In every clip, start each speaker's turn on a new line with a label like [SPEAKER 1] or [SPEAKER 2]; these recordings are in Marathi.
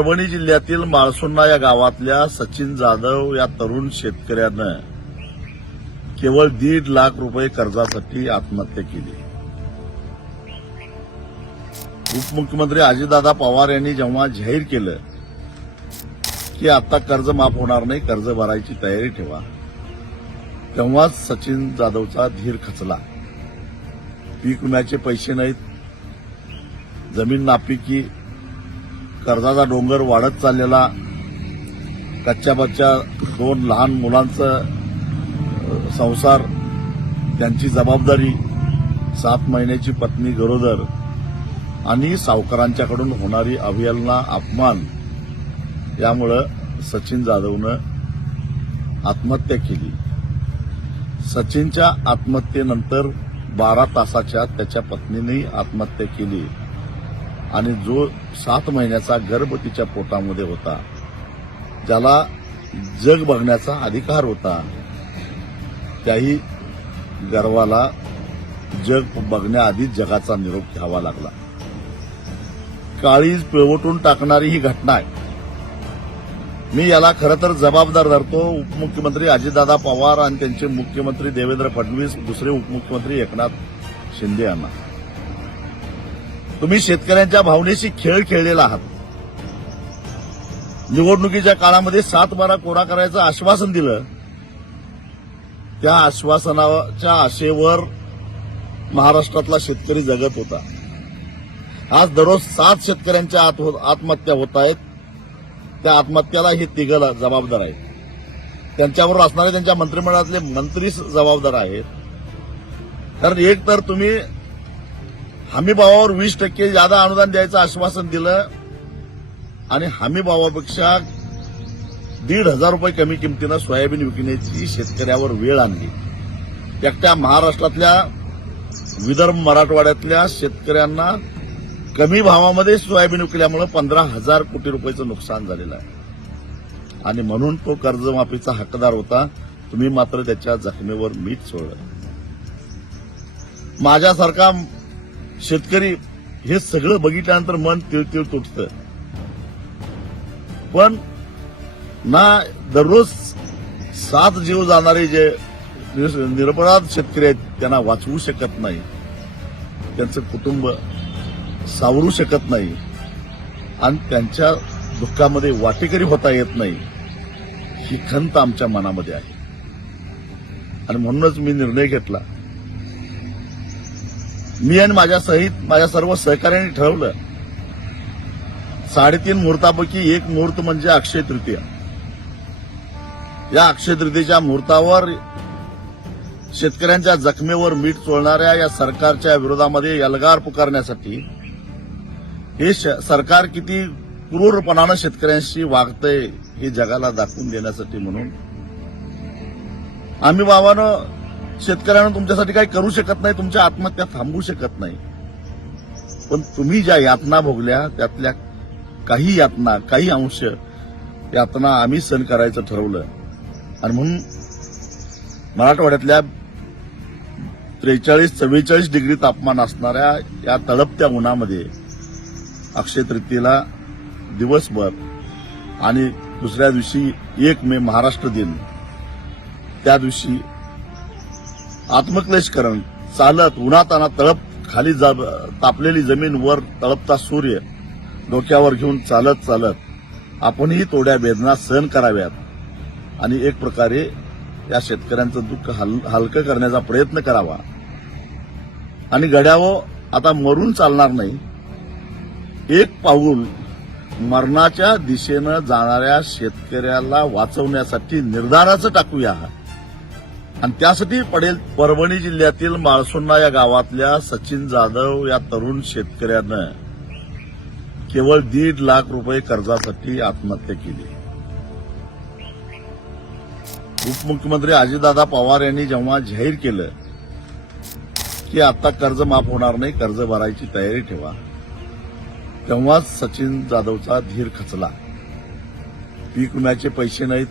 [SPEAKER 1] परभणी जिल्ह्यातील माळसुंडा या गावातल्या सचिन जाधव या तरुण शेतकऱ्यानं केवळ दीड लाख रुपये कर्जासाठी आत्महत्या केली. उपमुख्यमंत्री अजितदादा पवार यांनी जेव्हा जाहीर केलं की आता कर्ज माफ होणार नाही कर्ज भरायची तयारी ठेवा तेव्हाच सचिन जाधवचा धीर खचला. पीक विम्याचे पैसे नाहीत जमीन नापिकी कर्जाचा डोंगर वाढत चाललेला कच्च्या बच्च्या दोन लहान मुलांचं संसार त्यांची जबाबदारी सात महिन्याची पत्नी गरोदर आणि सावकारांच्याकडून होणारी अवहेलना अपमान यामुळं सचिन जाधवनं आत्महत्या केली. सचिनच्या आत्महत्येनंतर बारा तासाच्या त्याच्या पत्नीनेही आत्महत्या केली. आणि जो सात महिन्याचा गर्भ तिच्या पोटामध्ये होता ज्याला जग बघण्याचा अधिकार होता त्याही गर्वाला जग बघण्याआधीच जगाचा निरोप घ्यावा लागला. काळीज पिळवटून टाकणारी ही घटना आहे. मी याला खरं तर जबाबदार धरतो. उपमुख्यमंत्री अजितदादा पवार आणि त्यांचे मुख्यमंत्री देवेंद्र फडणवीस दुसरे उपमुख्यमंत्री एकनाथ शिंदे यांना. तुम्ही शेतकऱ्यांच्या भावनेशी खेळ खेळलेला आहात. निवडणुकीच्या काळामध्ये सात बारा कोरा करायचं आश्वासन दिलं. त्या आश्वासनाच्या आशेवर महाराष्ट्रातला शेतकरी जगत होता. आज दररोज सात शेतकऱ्यांच्या हो-, आत्महत्या होत आहेत. त्या आत्महत्याला हे तिघं जबाबदार आहेत. त्यांच्याबरोबर असणारे त्यांच्या मंत्रिमंडळातले मंत्री जबाबदार आहेत. कारण एक तर तुम्ही हमी भावावर वीस टक्के जादा अनुदान द्यायचं आश्वासन दिलं आणि हमी भावापेक्षा दीड हजार रुपये कमी किमतीनं सोयाबीन विकण्याची शेतकऱ्यावर वेळ आणली. एकट्या महाराष्ट्रातल्या विदर्भ मराठवाड्यातल्या शेतकऱ्यांना कमी भावामध्ये सोयाबीन विकल्यामुळे पंधरा हजार कोटी रुपयाचं नुकसान झालेलं आहे. आणि म्हणून तो कर्जमाफीचा हक्कदार होता. तुम्ही मात्र त्याच्या जखमेवर मीठ सोडलं. माझ्यासारखा शेतकरी हे सगळं बघितल्यानंतर मन तिळतिळ तुटतं. पण ना दररोज सात जीव जाणारे जे निरपराध शेतकरी आहेत त्यांना वाचवू शकत नाही. त्यांचं कुटुंब सावरू शकत नाही. आणि त्यांच्या दुःखामध्ये वाटेकरी होता येत नाही. ही खंत आमच्या मनामध्ये आहे. आणि म्हणूनच मी निर्णय घेतला. मी आणि माझ्या सहित माझ्या सर्व सहकार्यांनी ठरवलं साडेतीन मुहूर्तापैकी एक मुहूर्त म्हणजे अक्षय तृतीया. या अक्षय तृतीयेच्या मुहूर्तावर शेतकऱ्यांच्या जखमेवर मीठ चोळणाऱ्या या सरकारच्या विरोधामध्ये यलगार पुकारण्यासाठी हे सरकार किती क्रूरपणानं शेतकऱ्यांशी वागतंय हे जगाला दाखवून देण्यासाठी म्हणून आम्ही बाबानं शेतकऱ्यांना तुमच्यासाठी काही करू शकत नाही तुमच्या आत्महत्या थांबवू शकत नाही. पण तुम्ही ज्या यातना भोगल्या त्यातल्या काही यातना काही अंश यातना आम्ही सहन करायचं ठरवलं. आणि म्हणून मराठवाड्यातल्या त्रेचाळीस चव्वेचाळीस डिग्री तापमान असणाऱ्या या तळपत्या उन्हामध्ये अक्षय तृतीयेला दिवसभर आणि दुसऱ्या दिवशी एक मे महाराष्ट्र दिन त्या दिवशी आत्मक्लेश करण चालत उन्हाताना तळप खाली तापलेली जमीन वर तळपता सूर्य डोक्यावर घेऊन चालत चालत. आपणही तोड्या वेदना सहन कराव्यात. आणि एक प्रकारे या शेतकऱ्यांचं दुःख हल- हलकं करण्याचा प्रयत्न करावा. आणि गड्यावं आता मरून चालणार नाही. एक पाऊल मरणाच्या दिशेनं जाणाऱ्या शेतकऱ्याला वाचवण्यासाठी निर्धाराचं टाकूया. आणि त्यासाठी पडेल परभणी जिल्ह्यातील माळसुंडा या गावातल्या सचिन जाधव या तरुण शेतकऱ्यानं केवळ दीड लाख रुपये कर्जासाठी आत्महत्या केली. उपमुख्यमंत्री अजितदादा पवार यांनी जेव्हा जाहीर केलं की आता कर्ज माफ होणार नाही कर्ज भरायची तयारी ठेवा तेव्हाच सचिन जाधवचा धीर खचला. पीक विम्याचे पैसे नाहीत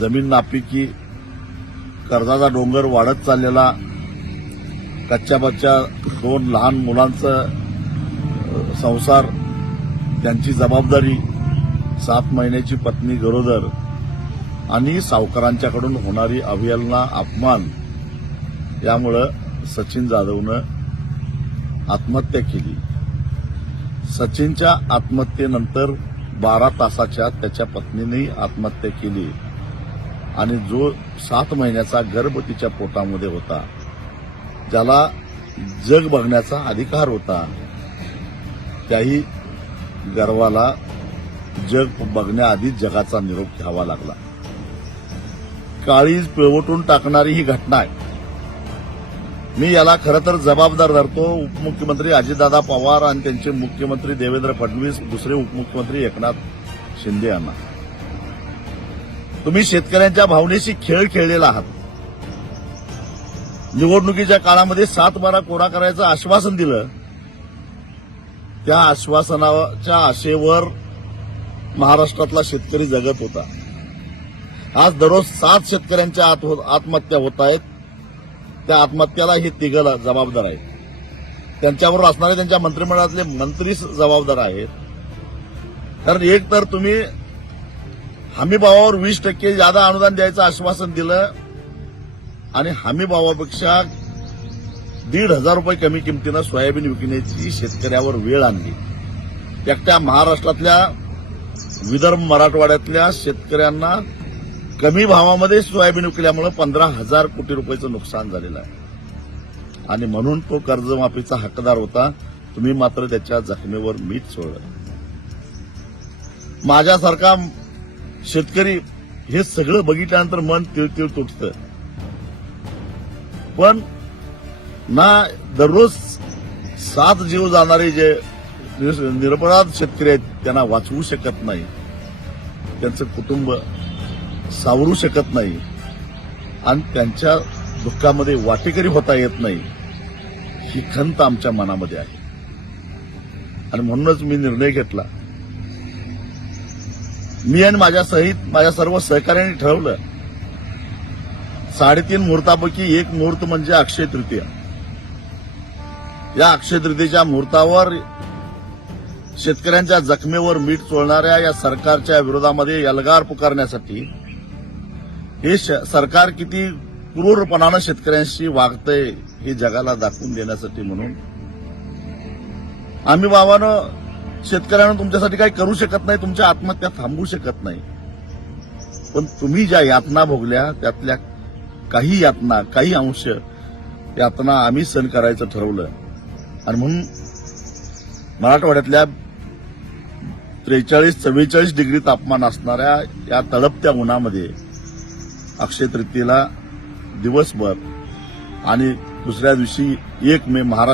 [SPEAKER 1] जमीन नापिकी कर्जाचा डोंगर वाढत चाललेला कच्च्या बच्च्या दोन लहान मुलांचं संसार त्यांची जबाबदारी सात महिन्याची पत्नी गरोदर आणि सावकारांच्याकडून होणारी अवहेलना अपमान यामुळं सचिन जाधवनं आत्महत्या केली. सचिनच्या आत्महत्येनंतर बारा तासाच्या त्याच्या पत्नीनेही आत्महत्या केली. आणि जो सात महिन्याचा गर्भ तिच्या पोटामध्ये होता ज्याला जग बघण्याचा अधिकार होता त्याही गर्वाला जग बघण्याआधीच जगाचा निरोप घ्यावा लागला. काळीज पिळवटून टाकणारी ही घटना आहे. मी याला खरं तर जबाबदार धरतो. उपमुख्यमंत्री अजितदादा पवार आणि त्यांचे मुख्यमंत्री देवेंद्र फडणवीस दुसरे उपमुख्यमंत्री एकनाथ शिंदे यांना. तुम्ही शेतकऱ्यांच्या भावनेशी खेळ खेळलेला आहात. निवडणुकीच्या काळामध्ये सात बारा कोरा करायचं आश्वासन दिलं. त्या आश्वासनाच्या आशेवर महाराष्ट्रातला शेतकरी जगत होता. आज दररोज सात शेतकऱ्यांच्या हो-, आत्महत्या होत आहेत. त्या आत्महत्याला हे तिघं जबाबदार आहेत. त्यांच्याबरोबर असणारे त्यांच्या मंत्रिमंडळातले मंत्री जबाबदार आहेत. कारण एक तर तुम्ही हमी भावावर वीस टक्के जादा अनुदान द्यायचं आश्वासन दिलं आणि हमी भावापेक्षा दीड हजार रुपये कमी किमतीनं सोयाबीन विकण्याची शेतकऱ्यावर वेळ आणली. एकट्या महाराष्ट्रातल्या विदर्भ मराठवाड्यातल्या शेतकऱ्यांना कमी भावामध्ये सोयाबीन विकल्यामुळे पंधरा हजार कोटी रुपयाचं नुकसान झालेलं आहे. आणि म्हणून तो कर्जमाफीचा हक्कदार होता. तुम्ही मात्र त्याच्या जखमेवर मीठ सोडलं. माझ्यासारखा शेतकरी हे सगळं बघितल्यानंतर मन तिळतिळ तुटतं. पण ना दररोज सात जीव जाणारे जे निरपराध शेतकरी आहेत त्यांना वाचवू शकत नाही. त्यांचं कुटुंब सावरू शकत नाही. आणि त्यांच्या दुःखामध्ये वाटेकरी होता येत नाही. ही खंत आमच्या मनामध्ये आहे. आणि म्हणूनच मी निर्णय घेतला. मी आणि माझ्या सहित माझ्या सर्व सहकार्यांनी ठरवलं साडेतीन मुहूर्तापैकी एक मुहूर्त म्हणजे अक्षय तृतीया. या अक्षय तृतीयेच्या मुहूर्तावर शेतकऱ्यांच्या जखमेवर मीठ चोळणाऱ्या या सरकारच्या विरोधामध्ये यलगार पुकारण्यासाठी हे श- सरकार किती क्रूरपणानं शेतकऱ्यांशी वागतंय हे जगाला दाखवून देण्यासाठी म्हणून आम्ही बाबानं शेतकऱ्यांना तुमच्यासाठी काही करू शकत नाही तुमच्या आत्महत्या थांबवू शकत नाही. पण तुम्ही ज्या यातना भोगल्या त्यातल्या काही यातना काही अंश यातना आम्ही सहन करायचं ठरवलं. आणि म्हणून मराठवाड्यातल्या त्रेचाळीस चव्वेचाळीस डिग्री तापमान असणाऱ्या या तळपत्या उन्हामध्ये अक्षय तृतीयेला दिवसभर आणि दुसऱ्या दिवशी एक मे महाराष्ट्र